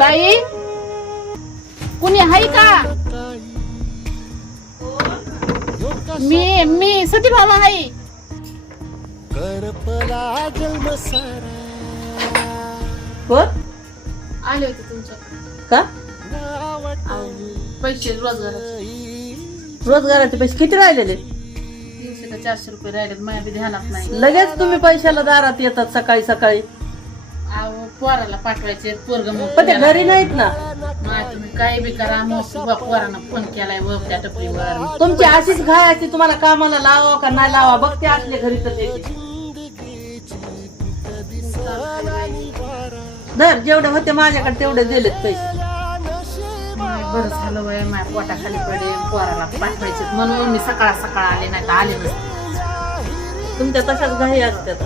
ताई? कुणी हाय का? मी मी सती मामा हाय करपला जन्म सारा कोण? आले होते तुमच्या का? पैसे रोजगाराचे. रोजगाराचे पैसे किती राहिलेले? तीनशे का चारशे रुपये राहिले माझ्या बी ध्यानात नाही. लगेच तुम्ही पैशाला दारात येतात सकाळी सकाळी. अहो पोराला पाठवायचे पोरग मग पण ते घरी नाहीत ना. नाही तुम्ही काय बी करा मग पोरानं फोन केलाय व त्या टपरीवर. तुमची अशीच घाय असते तुम्हाला कामाला लावा का नाही लावा? बघते असले घरी तर येते धर जेवढे होते माझ्याकडे तेवढे दिलेत पैसे. बरं झालं वय माझ्या पोटाखाली पडेल पोराला पाठवायचे म्हणून मी सकाळ सकाळ आले नाही तर आले नसते. तुमच्या तशाच घाई असतात.